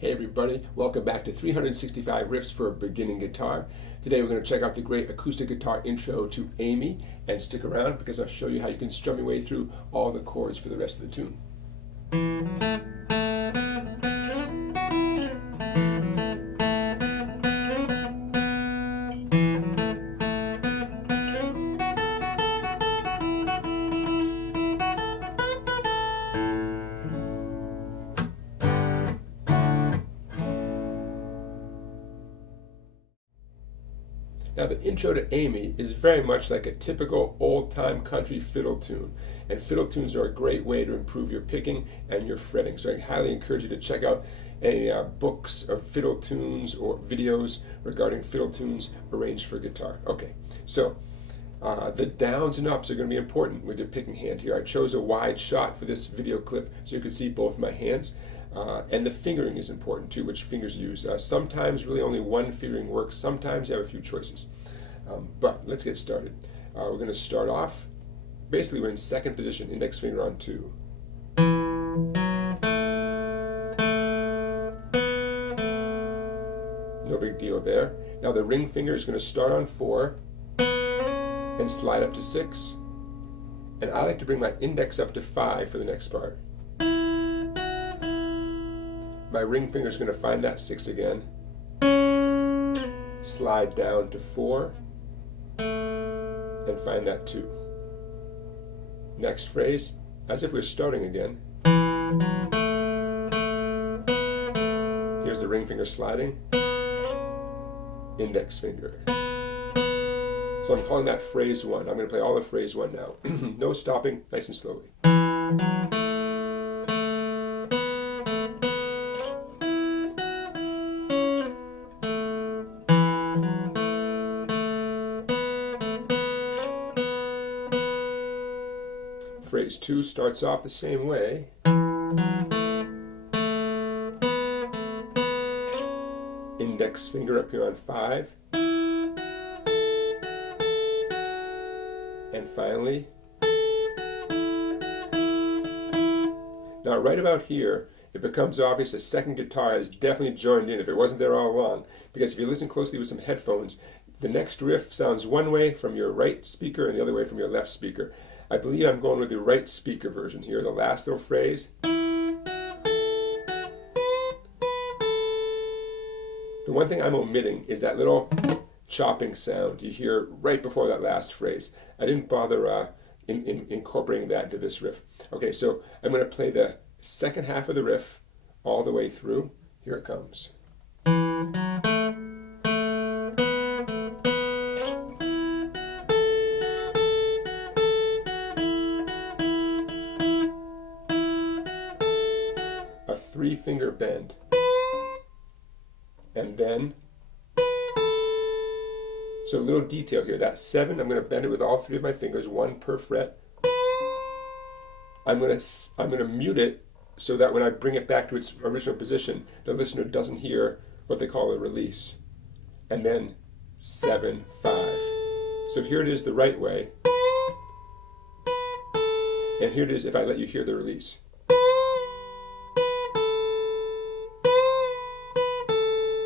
Hey everybody, welcome back to 365 Riffs for Beginning Guitar. Today we're going to check out the great acoustic guitar intro to Amie, and stick around because I'll show you how you can strum your way through all the chords for the rest of the tune. Now the intro to Amie is very much like a typical old-time country fiddle tune, and fiddle tunes are a great way to improve your picking and your fretting. So I highly encourage you to check out any books of fiddle tunes or videos regarding fiddle tunes arranged for guitar. Okay, so the downs and ups are going to be important with your picking hand here. I chose a wide shot for this video clip so you can see both my hands. And the fingering is important too, which fingers you use. Sometimes really only one fingering works, sometimes you have a few choices. But let's get started. We're going to start off, basically we're in second position, index finger on 2. No big deal there. Now the ring finger is going to start on 4 and slide up to 6. And I like to bring my index up to 5 for the next part. My ring finger is going to find that 6 again, slide down to 4, and find that 2. Next phrase, as if we're starting again. Here's the ring finger sliding, index finger. So I'm calling that phrase 1. I'm going to play all of phrase 1 now. No stopping, nice and slowly. Phrase 2 starts off the same way. Index finger up here on 5. And finally, now right about here, it becomes obvious the second guitar has definitely joined in if it wasn't there all along, because if you listen closely with some headphones, the next riff sounds one way from your right speaker and the other way from your left speaker. I believe I'm going with the right speaker version here, the last little phrase. The one thing I'm omitting is that little chopping sound you hear right before that last phrase. I didn't bother incorporating that into this riff. Okay, so I'm going to play the second half of the riff all the way through. Here it comes. A 3-finger bend, and then, so a little detail here, that 7, I'm going to bend it with all 3 of my fingers, 1 per fret. I'm going to mute it so that when I bring it back to its original position, the listener doesn't hear what they call a release. And then 7, 5. So here it is the right way, and here it is if I let you hear the release.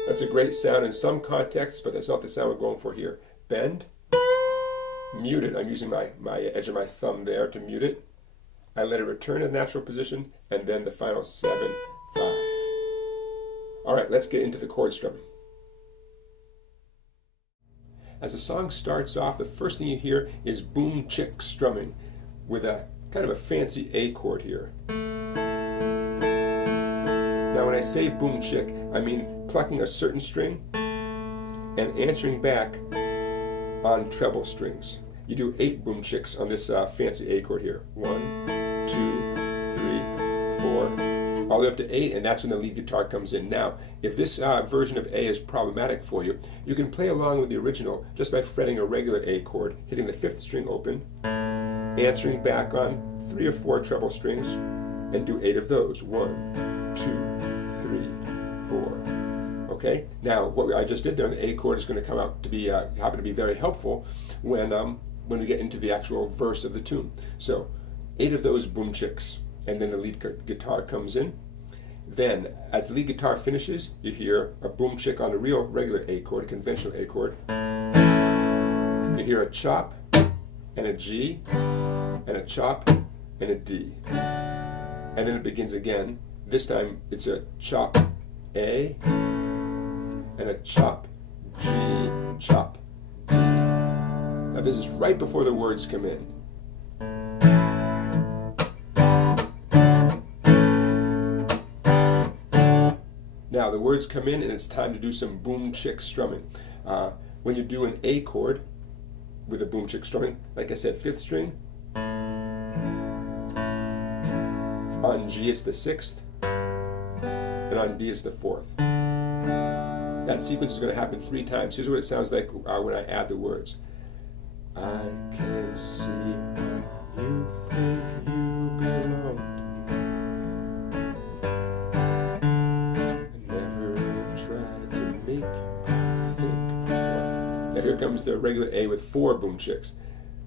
That's a great sound in some contexts, but that's not the sound we're going for here. Bend, mute it. I'm using my edge of my thumb there to mute it. I let it return to the natural position, and then the final 7, 5. All right, let's get into the chord strumming. As the song starts off, the first thing you hear is boom chick strumming with a kind of a fancy A chord here. Now when I say boom chick, I mean plucking a certain string and answering back on treble strings. You do 8 boom chicks on this fancy A chord here. 1, 2, 3, 4, all the way up to 8, and that's when the lead guitar comes in. Now, if this version of A is problematic for you, you can play along with the original just by fretting a regular A chord, hitting the 5th string open, answering back on 3 or 4 treble strings, and do 8 of those. 1, 2, 3, 4. Okay. Now, what I just did there, the A chord is going to come out to be happen to be very helpful when we get into the actual verse of the tune. So, 8 of those boom chicks, and then the lead guitar comes in, Then, as the lead guitar finishes, you hear a boom chick on the real regular A chord, a conventional A chord. You hear a chop and a G, and a chop and a D. And then it begins again. This time it's a chop A and a chop G, chop D. Now this is right before the words come in. Now the words come in and it's time to do some boom chick strumming. When you do an A chord with a boom chick strumming, like I said, 5th string. On G it's the 6th, and on D it's the 4th. That sequence is going to happen 3 times. Here's what it sounds like when I add the words. I can see what you think you belong to me. I never tried to make you think what. Now here comes the regular A with 4 boom chicks.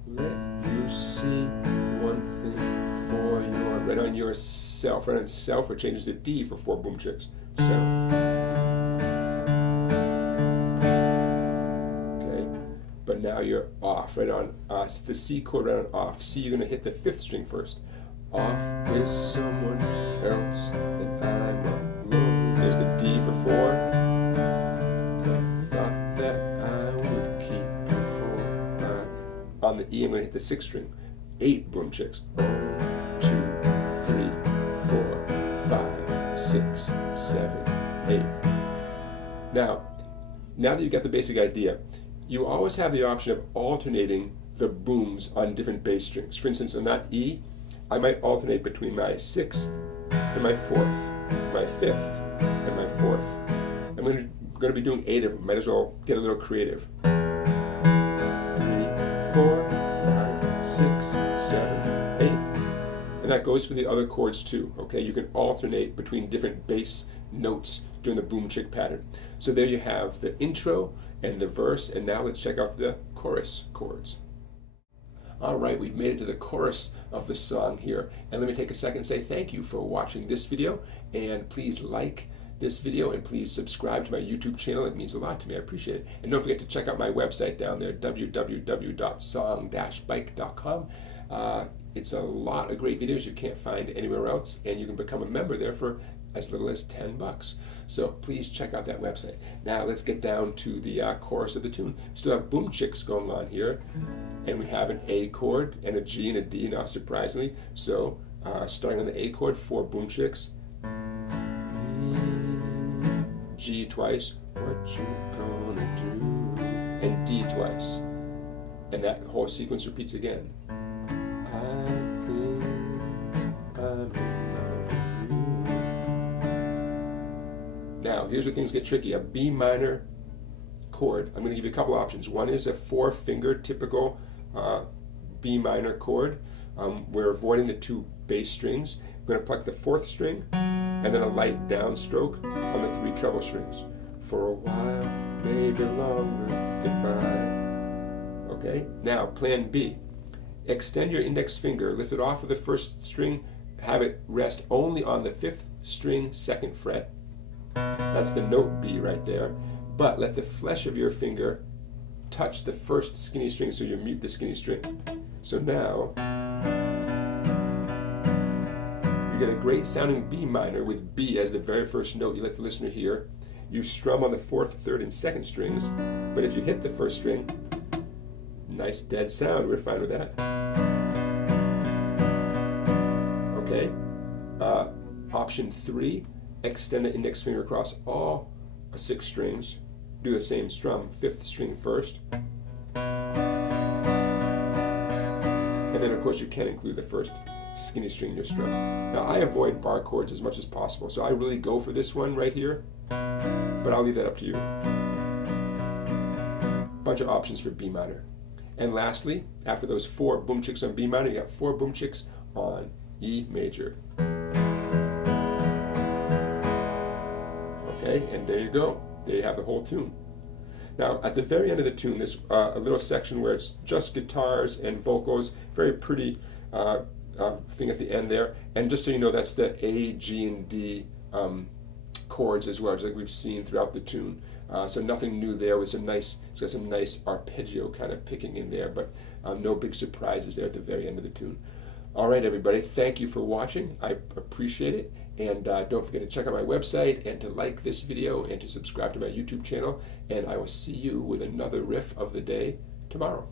Let you see one thing for your, right on yourself, right on self, which changes to D for 4 boom chicks. Self. But now you're off, right on the C chord, right on off. C, you're going to hit the 5th string first. Off with someone else, and I'm alone. There's the D for 4. Thought that I would keep you for. On the E, I'm going to hit the 6th string. 8 boom chicks. 1, 2, 3, 4, 5, 6, 7, 8. Now that you've got the basic idea, you always have the option of alternating the booms on different bass strings. For instance, on that E, I might alternate between my 6th and my 4th, my 5th and my 4th. I'm going to be doing 8 of them. Might as well get a little creative. 3, 4, 5, 6, 7, 8. And that goes for the other chords too. Okay, you can alternate between different bass notes during the boom chick pattern. So there you have the intro and the verse, and now let's check out the chorus chords. All right, we've made it to the chorus of the song here, and let me take a second and say thank you for watching this video, and please like this video and please subscribe to my YouTube channel. It means a lot to me. I appreciate it. And don't forget to check out my website down there, www.song-bike.com. It's a lot of great videos you can't find anywhere else, and you can become a member there for as little as $10. So please check out that website. Now let's get down to the chorus of the tune. Still have boom chicks going on here, and we have an A chord and a G and a D now, surprisingly. So starting on the A chord, 4 boom chicks. G twice. What you gonna do? And D twice. And that whole sequence repeats again. I think I'm in love with you. Now, here's where things get tricky. A B minor chord. I'm going to give you a couple options. One is a 4-finger typical B minor chord. We're avoiding the 2 bass strings. We're going to pluck the 4th string and then a light downstroke on the 3 treble strings. For a while, maybe longer if I... Okay, now plan B. Extend your index finger, lift it off of the 1st string, have it rest only on the 5th string, 2nd fret. That's the note B right there. But let the flesh of your finger touch the 1st skinny string, so you mute the skinny string. So now you get a great sounding B minor with B as the very first note. You let the listener hear. You strum on the 4th, 3rd, and 2nd strings, but if you hit the 1st string, nice dead sound. We're fine with that. Okay. Option 3, extend the index finger across all 6 strings. Do the same strum, 5th string first. And then of course you can include the 1st skinny string in your strum. Now I avoid bar chords as much as possible, so I really go for this one right here, but I'll leave that up to you. Bunch of options for B minor. And lastly, after those 4 boom chicks on B minor, you got 4 boom chicks on E major. Okay, and there you go. There you have the whole tune. Now, at the very end of the tune, there's a little section where it's just guitars and vocals. Very pretty thing at the end there. And just so you know, that's the A, G, and D chords as well, just like we've seen throughout the tune. So nothing new there. It's got some nice arpeggio kind of picking in there, but no big surprises there at the very end of the tune. All right, everybody, thank you for watching. I appreciate it. And don't forget to check out my website and to like this video and to subscribe to my YouTube channel. And I will see you with another riff of the day tomorrow.